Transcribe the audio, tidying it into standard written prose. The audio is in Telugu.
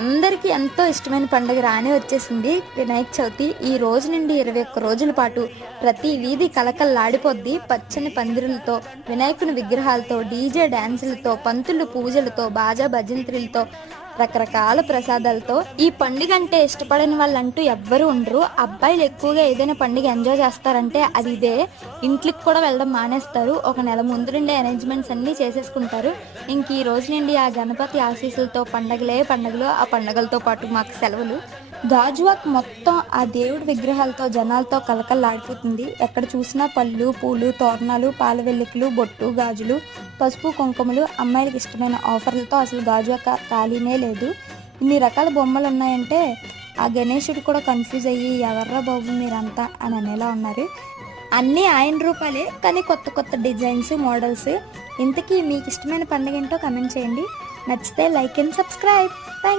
అందరికీ ఎంతో ఇష్టమైన పండుగ రానే వచ్చేసింది వినాయక చవితి. ఈ రోజు నుండి 21 రోజుల పాటు ప్రతి వీధి కలకల్లాడిపోద్ది పచ్చని పందిరులతో, వినాయకుని విగ్రహాలతో, డీజే డాన్సులతో, పంతులు పూజలతో, బాజా భజంత్రులతో, రకరకాల ప్రసాదాలతో. ఈ పండుగ అంటే ఇష్టపడని వాళ్ళంటూ ఎవ్వరూ ఉండరు. అబ్బాయిలు ఎక్కువగా ఏదైనా పండుగ ఎంజాయ్ చేస్తారంటే అది ఇదే. ఇంట్లోకి కూడా వెళ్ళడం మానేస్తారు. ఒక నెల ముందు నుండి అరేంజ్మెంట్స్ అన్నీ చేసేసుకుంటారు. ఇంక ఈ రోజు నుండి ఆ గణపతి ఆశీస్సులతో పండగలే పండుగలు, ఆ పండుగలతో పాటు మాకు సెలవులు. గాజువాక్ మొత్తం ఆ దేవుడి విగ్రహాలతో, జనాలతో కలకల్లాడిపోతుంది. ఎక్కడ చూసినా పళ్ళు, పూలు, తోరణాలు, పాల వెల్లికలు, బొట్టు, గాజులు, పసుపు, కుంకుమలు, అమ్మాయిలకు ఇష్టమైన ఆఫర్లతో అసలు గాజువాక్ ఖాళీనే లేదు. ఇన్ని రకాల బొమ్మలు ఉన్నాయంటే ఆ గణేశుడు కూడా కన్ఫ్యూజ్ అయ్యి ఎవర్రా బాబు మీరంతా అని అనేలా ఉన్నారు. అన్నీ ఆయన రూపాలే, కానీ కొత్త కొత్త డిజైన్స్, మోడల్స్. ఇంతకీ మీకు ఇష్టమైన పండుగ ఏంటో కమెంట్ చేయండి. నచ్చితే లైక్ అండ్ సబ్స్క్రైబ్.